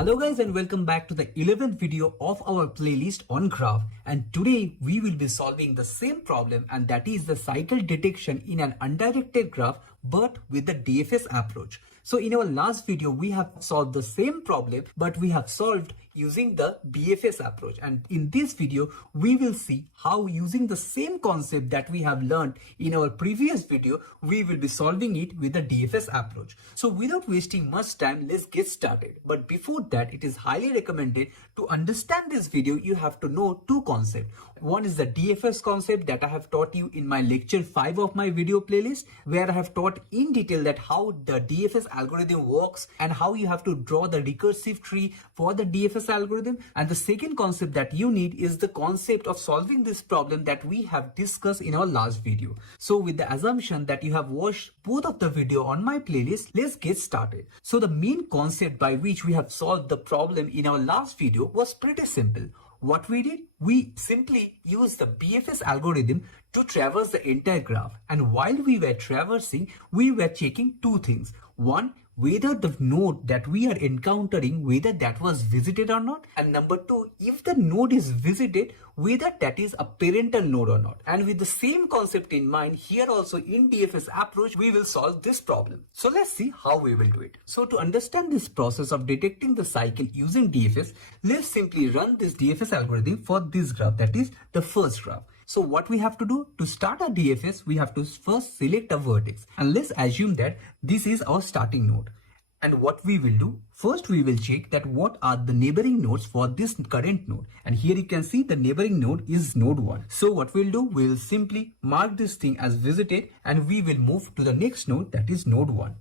Hello guys and welcome back to the 11th video of our playlist on graph, and today we will be solving the same problem, and that is the cycle detection in an undirected graph but with the DFS approach. So in our last video we have solved the same problem but we have solved using the BFS approach, and in this video we will see how using the same concept that we have learned in our previous video we will be solving it with the DFS approach. So without wasting much time, let's get started. But before that, it is highly recommended to understand this video you have to know two concepts. One is the DFS concept that I have taught you in my lecture 5 of my video playlist, where I have taught in detail that how the DFS algorithm works and how you have to draw the recursive tree for the DFS algorithm. And the second concept that you need is the concept of solving this problem that we have discussed in our last video. So with the assumption that you have watched both of the video on my playlist, let's get started. So the main concept by which we have solved the problem in our last video was pretty simple. What we did, we simply used the BFS algorithm to traverse the entire graph, and while we were traversing, we were checking two things. One, whether the node that we are encountering, whether that was visited or not, and number two, if the node is visited, whether that is a parental node or not. And with the same concept in mind, here also in DFS approach we will solve this problem. So let's see how we will do it. So to understand this process of detecting the cycle using DFS, let's simply run this DFS algorithm for this graph, that is the first graph. So what we have to do to start our DFS, we have to first select a vertex, and let's assume that this is our starting node. And what we will do, first we will check that what are the neighboring nodes for this current node. And here you can see the neighboring node is node 1. So what we'll do, we will simply mark this thing as visited and we will move to the next node, that is node 1.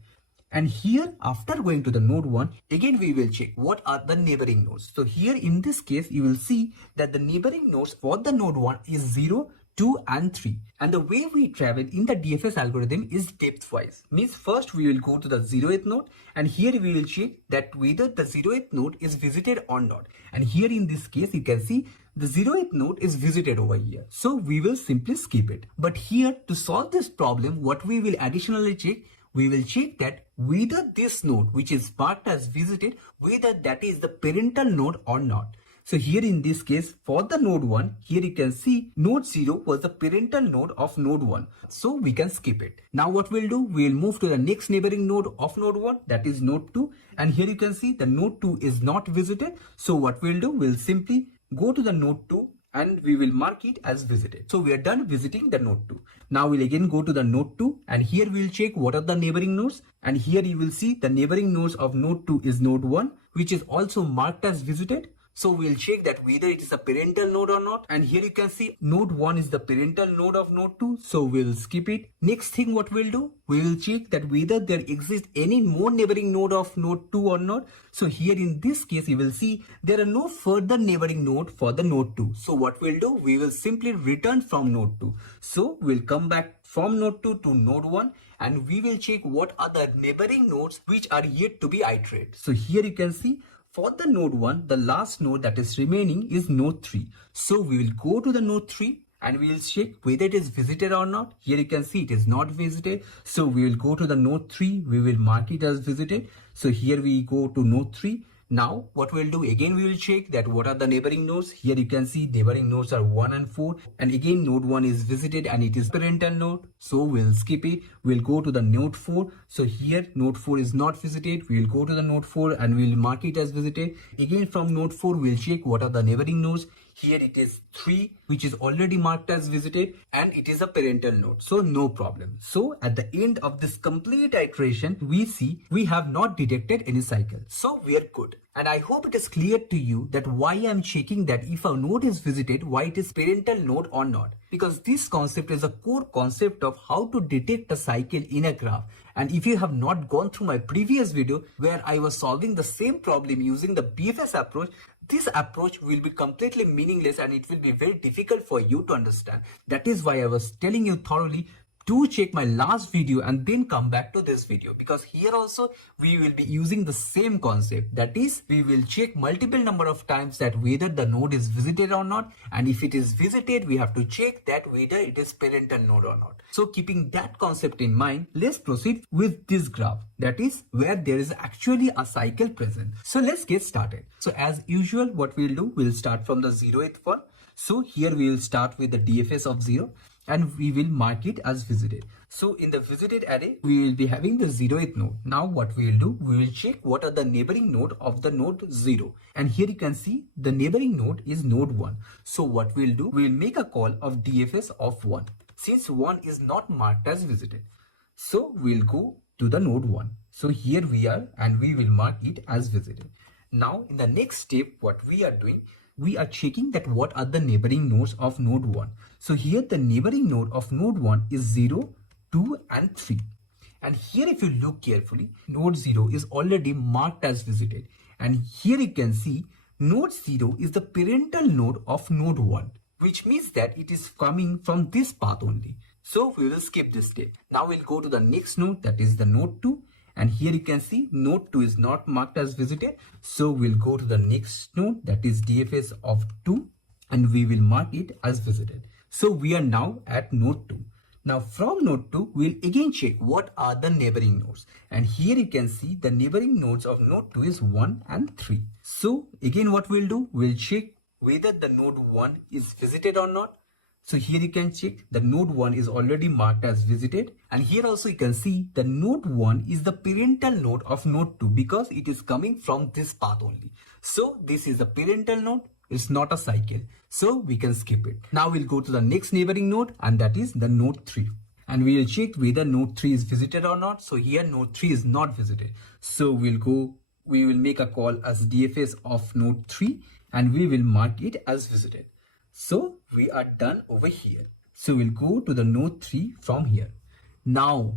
And here, after going to the node 1, again we will check what are the neighboring nodes. So here in this case, you will see that the neighboring nodes for the node 1 is 0, 2 and 3. And the way we travel in the DFS algorithm is depth wise. Means first we will go to the 0th node, and here we will check that whether the 0th node is visited or not. And here in this case, you can see the 0th node is visited over here. So we will simply skip it. But here, to solve this problem, what we will additionally check, we will check that whether this node which is marked as visited, whether that is the parental node or not. So here in this case, for the node 1, here you can see node 0 was the parental node of node 1. So we can skip it. Now what we'll do, we'll move to the next neighboring node of node 1, that is node 2. And here you can see the node 2 is not visited. So what we'll do, we'll simply go to the node 2 and we will mark it as visited. So we are done visiting the node 2. Now we'll again go to the node 2, and here we'll check what are the neighboring nodes. And here you will see the neighboring nodes of node 2 is node 1, which is also marked as visited. So we'll check that whether it is a parental node or not. And here you can see node 1 is the parental node of node 2. So we'll skip it. Next thing what we'll do, we will check that whether there exists any more neighboring node of node 2 or not. So here in this case, you will see there are no further neighboring node for the node 2. So what we'll do, we will simply return from node 2. So we'll come back from node 2 to node 1, and we will check what are the neighboring nodes which are yet to be iterated. So here you can see for the node 1, the last node that is remaining is node 3. So we will go to the node 3 and we will check whether it is visited or not. Here you can see it is not visited. So we will go to the node 3. We will mark it as visited. So here we go to node 3. Now what we'll do, again we will check that what are the neighboring nodes. Here you can see neighboring nodes are 1 and 4, and again node 1 is visited and it is parental node, so we'll skip it. We'll go to the node 4. So here node 4 is not visited. We'll go to the node 4 and we'll mark it as visited. Again from node 4 we'll check what are the neighboring nodes. Here it is 3, which is already marked as visited, and it is a parental node, so no problem. So at the end of this complete iteration, we see we have not detected any cycle. So we are good. And I hope it is clear to you that why I am checking that if a node is visited, why it is parental node or not. Because this concept is a core concept of how to detect a cycle in a graph. And if you have not gone through my previous video where I was solving the same problem using the BFS approach, this approach will be completely meaningless and it will be very difficult for you to understand. That is why I was telling you thoroughly do check my last video and then come back to this video, because here also we will be using the same concept. That is, we will check multiple number of times that whether the node is visited or not, and if it is visited, we have to check that whether it is parental node or not. So keeping that concept in mind, let's proceed with this graph, that is where there is actually a cycle present. So let's get started. So as usual, what we'll do, we'll start from the 0th one. So here we will start with the DFS of 0 and we will mark it as visited. So in the visited array, we will be having the 0th node. Now what we will do, we will check what are the neighboring node of the node 0. And here you can see the neighboring node is node 1. So what we will do, we will make a call of DFS of 1. Since 1 is not marked as visited, so we'll go to the node 1. So here we are and we will mark it as visited. Now in the next step, what we are doing, we are checking that what are the neighboring nodes of node 1. So here the neighboring node of node 1 is 0, 2 and 3. And here if you look carefully, node 0 is already marked as visited. And here you can see node 0 is the parental node of node 1, which means that it is coming from this path only. So we will skip this step. Now we'll go to the next node, that is the node 2. And here you can see node 2 is not marked as visited. So we'll go to the next node, that is DFS of 2, and we will mark it as visited. So we are now at node 2. Now from node 2, we'll again check what are the neighboring nodes. And here you can see the neighboring nodes of node 2 is 1 and 3. So again what we'll do, we'll check whether the node 1 is visited or not. So here you can check the node 1 is already marked as visited, and here also you can see the node 1 is the parental node of node 2 because it is coming from this path only. So this is the parental node, it's not a cycle, so we can skip it. Now we'll go to the next neighboring node, and that is the node 3. And we will check whether node 3 is visited or not. So here node 3 is not visited. So we will make a call as DFS of node 3 and we will mark it as visited. So we are done over here. So we'll go to the node 3 from here. Now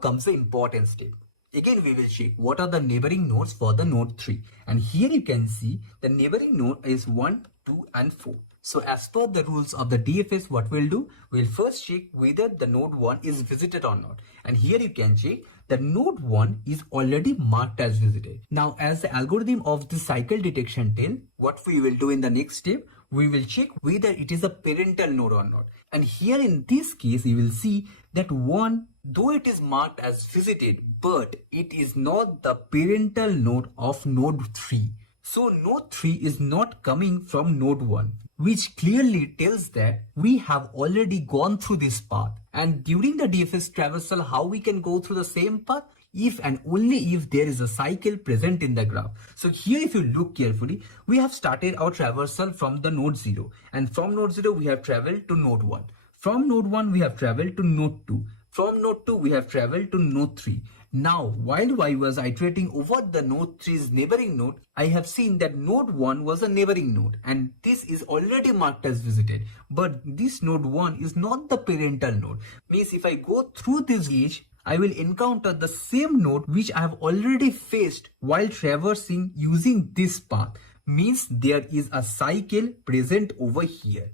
comes the important step. Again, we will check what are the neighboring nodes for the node 3. And here you can see the neighboring node is 1, 2 and 4. So as per the rules of the DFS, what we'll do, we'll first check whether the node 1 is visited or not. And here you can check that node 1 is already marked as visited. Now as the algorithm of the cycle detection tell, what we will do in the next step, we will check whether it is a parental node or not. And here in this case, you will see that 1, though it is marked as visited, but it is not the parental node of node 3. So node 3 is not coming from node 1, which clearly tells that we have already gone through this path. And during the DFS traversal, how we can go through the same path? If and only if there is a cycle present in the graph. So here if you look carefully, we have started our traversal from the node 0. And from node 0, we have traveled to node 1. From node 1, we have traveled to node 2. From node 2, we have traveled to node 3. Now, while I was iterating over the node 3's neighboring node, I have seen that node 1 was a neighboring node and this is already marked as visited. But this node 1 is not the parental node. Means if I go through this edge, I will encounter the same node which I have already faced while traversing using this path. Means there is a cycle present over here.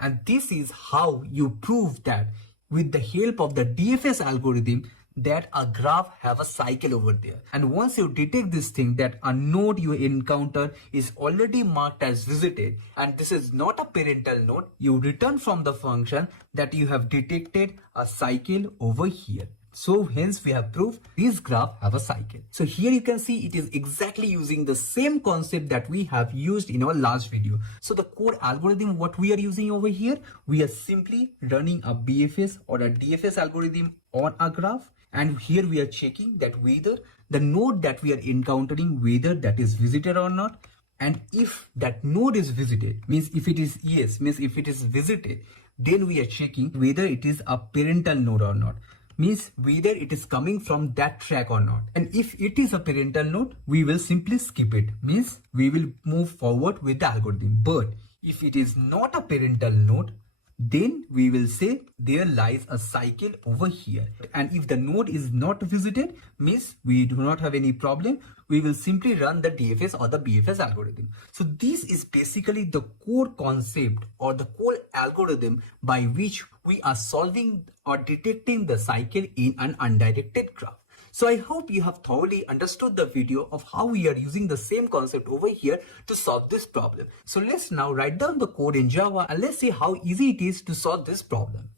And this is how you prove that with the help of the DFS algorithm that a graph have a cycle over there. And once you detect this thing that a node you encounter is already marked as visited and this is not a parental node, you return from the function that you have detected a cycle over here. So hence we have proved this graph have a cycle. So here you can see it is exactly using the same concept that we have used in our last video. So the core algorithm what we are using over here, we are simply running a BFS or a DFS algorithm on a graph. And here we are checking that whether the node that we are encountering, whether that is visited or not. And if that node is visited, means if it is yes, means if it is visited, then we are checking whether it is a parental node or not. Means whether it is coming from that track or not. And if it is a parental node, we will simply skip it. Means we will move forward with the algorithm. But if it is not a parental node, then we will say there lies a cycle over here. And if the node is not visited, means we do not have any problem, we will simply run the DFS or the BFS algorithm. So this is basically the core concept or the core algorithm by which we are solving or detecting the cycle in an undirected graph. So I hope you have thoroughly understood the video of how we are using the same concept over here to solve this problem. So let's now write down the code in Java and let's see how easy it is to solve this problem.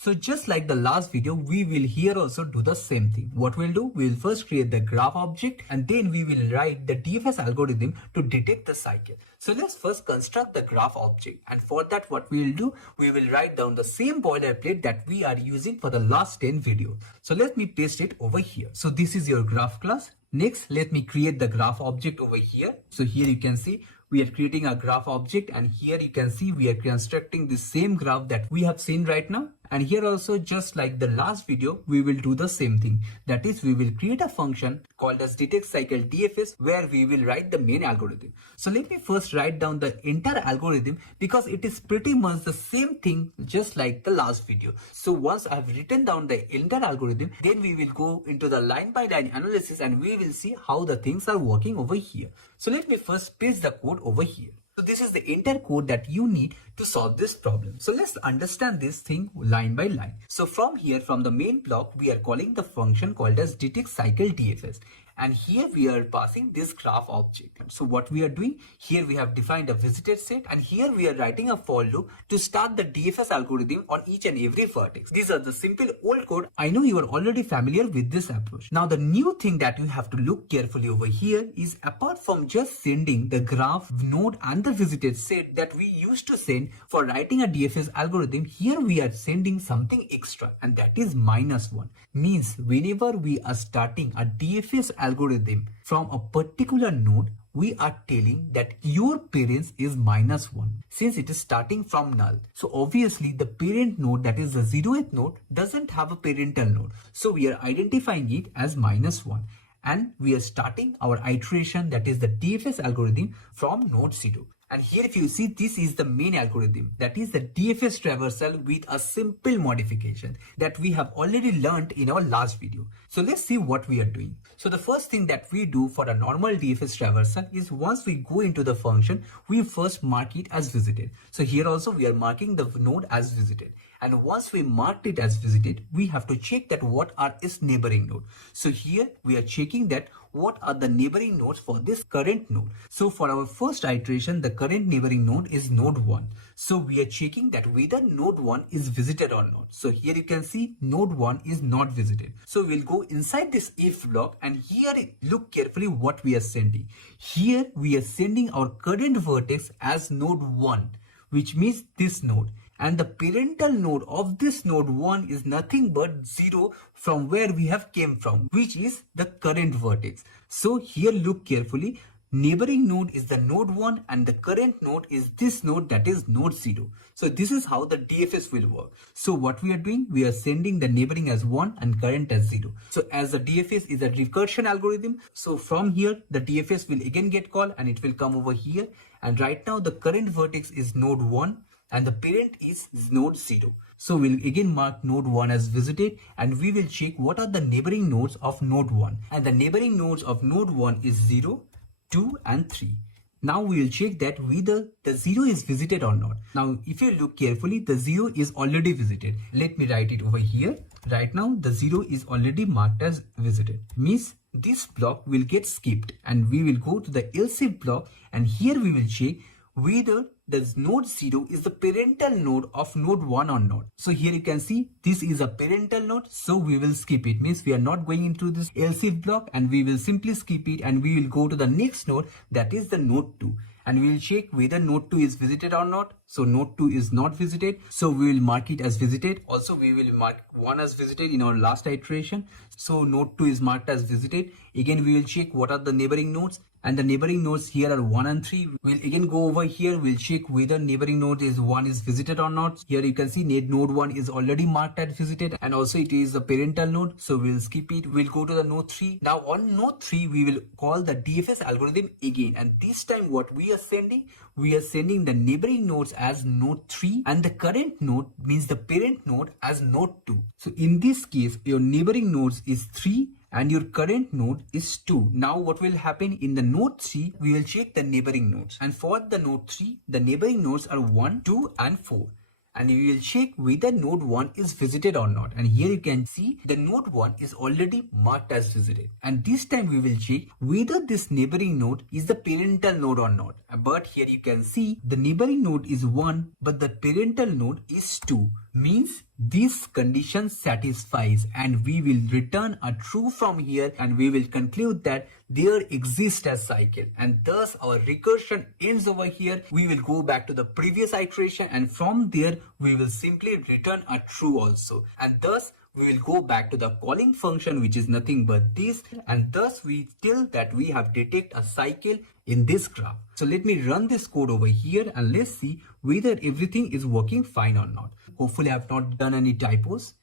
So just like the last video, we will here also do the same thing. What we'll do, we'll first create the graph object and then we will write the DFS algorithm to detect the cycle. So let's first construct the graph object, and for that what we will do, we will write down the same boilerplate that we are using for the last 10 videos. So let me paste it over here. So this is your graph class. Next, let me create the graph object over here. So here you can see we are creating a graph object, and here you can see we are constructing the same graph that we have seen right now. And here also, just like the last video, we will do the same thing. That is, we will create a function called as detect cycle DFS where we will write the main algorithm. So let me first write down the entire algorithm because it is pretty much the same thing just like the last video. So once I have written down the entire algorithm, then we will go into the line by line analysis and we will see how the things are working over here. So let me first paste the code over here. So this is the entire code that you need to solve this problem. So let's understand this thing line by line. So from here, from the main block, we are calling the function called as detect cycle DFS. And here we are passing this graph object. So what we are doing, here we have defined a visited set, and here we are writing a for loop to start the DFS algorithm on each and every vertex. These are the simple old code. I know you are already familiar with this approach. Now the new thing that you have to look carefully over here is, apart from just sending the graph node and the visited set that we used to send for writing a DFS algorithm, here we are sending something extra, and that is -1. Means whenever we are starting a DFS algorithm from a particular node, we are telling that your parents is -1 since it is starting from null. So obviously the parent node, that is the 0th node, doesn't have a parental node. So we are identifying it as -1. And we are starting our iteration, that is the DFS algorithm, from node 0. And here if you see, this is the main algorithm, that is the DFS traversal with a simple modification that we have already learned in our last video. So let's see what we are doing. So the first thing that we do for a normal DFS traversal is, once we go into the function, we first mark it as visited. So here also we are marking the node as visited. And once we marked it as visited, we have to check that what are its neighboring node. So here we are checking that what are the neighboring nodes for this current node. So for our first iteration, the current neighboring node is node 1. So we are checking that whether node 1 is visited or not. So here you can see node 1 is not visited. So we'll go inside this if block, and here look carefully what we are sending. Here we are sending our current vertex as node 1, which means this node. And the parental node of this node 1 is nothing but 0 from where we have came from, which is the current vertex. So here look carefully, neighboring node is the node 1 and the current node is this node, that is node 0. So this is how the DFS will work. So what we are doing, we are sending the neighboring as 1 and current as 0. So as the DFS is a recursion algorithm, so from here the DFS will again get called and it will come over here. And right now the current vertex is node 1 and the parent is node 0. So we'll again mark node 1 as visited, and we will check what are the neighboring nodes of node 1. And the neighboring nodes of node 1 is 0, 2 and 3. Now we will check that whether the 0 is visited or not. Now if you look carefully, the 0 is already visited. Let me write it over here. Right now the 0 is already marked as visited. Means this block will get skipped, and we will go to the else if block, and here we will check whether the node 0 is the parental node of node 1 or not. So here you can see this is a parental node, so we will skip it. Means we are not going into this else if block, and we will simply skip it, and we will go to the next node, that is the node 2. And we will check whether node 2 is visited or not. So node 2 is not visited, so we will mark it as visited. Also we will mark 1 as visited in our last iteration. So node 2 is marked as visited. Again we will check what are the neighboring nodes. And the neighboring nodes here are 1 and 3. We'll again go over here. We'll check whether neighboring node is 1 is visited or not. Here you can see node 1 is already marked as visited, and also it is the parental node. So we'll skip it. We'll go to the node 3. Now on node 3, we will call the DFS algorithm again. And this time what we are sending the neighboring nodes as node 3 and the current node means the parent node as node 2. So in this case, your neighboring nodes is 3 and your current node is 2. Now what will happen in the node 3, we will check the neighboring nodes. And for the node 3, the neighboring nodes are 1, 2 and 4. And we will check whether node 1 is visited or not. And here you can see the node 1 is already marked as visited. And this time we will check whether this neighboring node is the parental node or not. But here you can see the neighboring node is 1, but the parental node is 2. Means this condition satisfies, and we will return a true from here, and we will conclude that there exists a cycle, and thus our recursion ends over here. We will go back to the previous iteration, and from there we will simply return a true also, and thus we will go back to the calling function, which is nothing but this, and thus we tell that we have detected a cycle in this graph. So let me run this code over here and let's see whether everything is working fine or not. Hopefully I have not done any typos.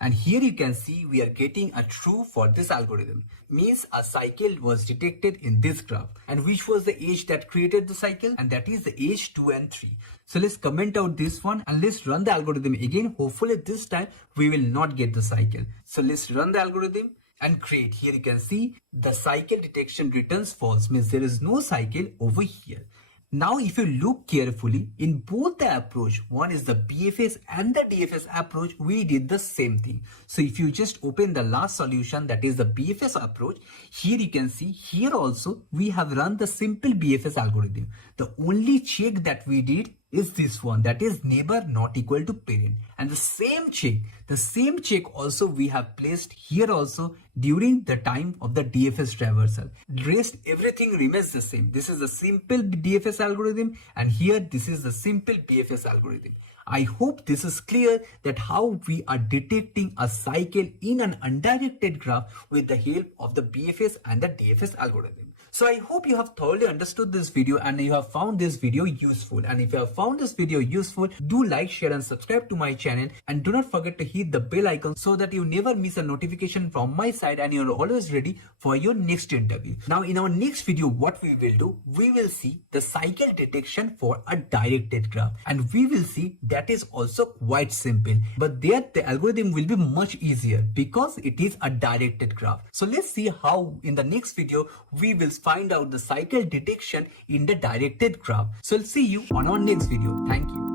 And here you can see we are getting a true for this algorithm. Means a cycle was detected in this graph. And which was the age that created the cycle? And that is the age 2 and 3. So let's comment out this one and let's run the algorithm again. Hopefully this time we will not get the cycle. So let's run the algorithm and create. Here you can see the cycle detection returns false. Means there is no cycle over here. Now if you look carefully, in both the approach, one is the BFS and the DFS approach, we did the same thing. So if you just open the last solution, that is the BFS approach, here you can see here also we have run the simple BFS algorithm. The only check that we did is this one, that is neighbor not equal to parent, and the same check also we have placed here also during the time of the DFS traversal. Rest everything remains the same. This is the simple DFS algorithm, and here this is the simple BFS algorithm. I hope this is clear that how we are detecting a cycle in an undirected graph with the help of the BFS and the DFS algorithm. So I hope you have thoroughly understood this video and you have found this video useful. And if you have found this video useful, do like, share and subscribe to my channel, and do not forget to hit the bell icon so that you never miss a notification from my side and you're always ready for your next interview. Now in our next video, what we will do, we will see the cycle detection for a directed graph, and we will see that is also quite simple, but there the algorithm will be much easier because it is a directed graph. So let's see how in the next video we will find out the cycle detection in the directed graph. So I'll see you on our next video. Thank you.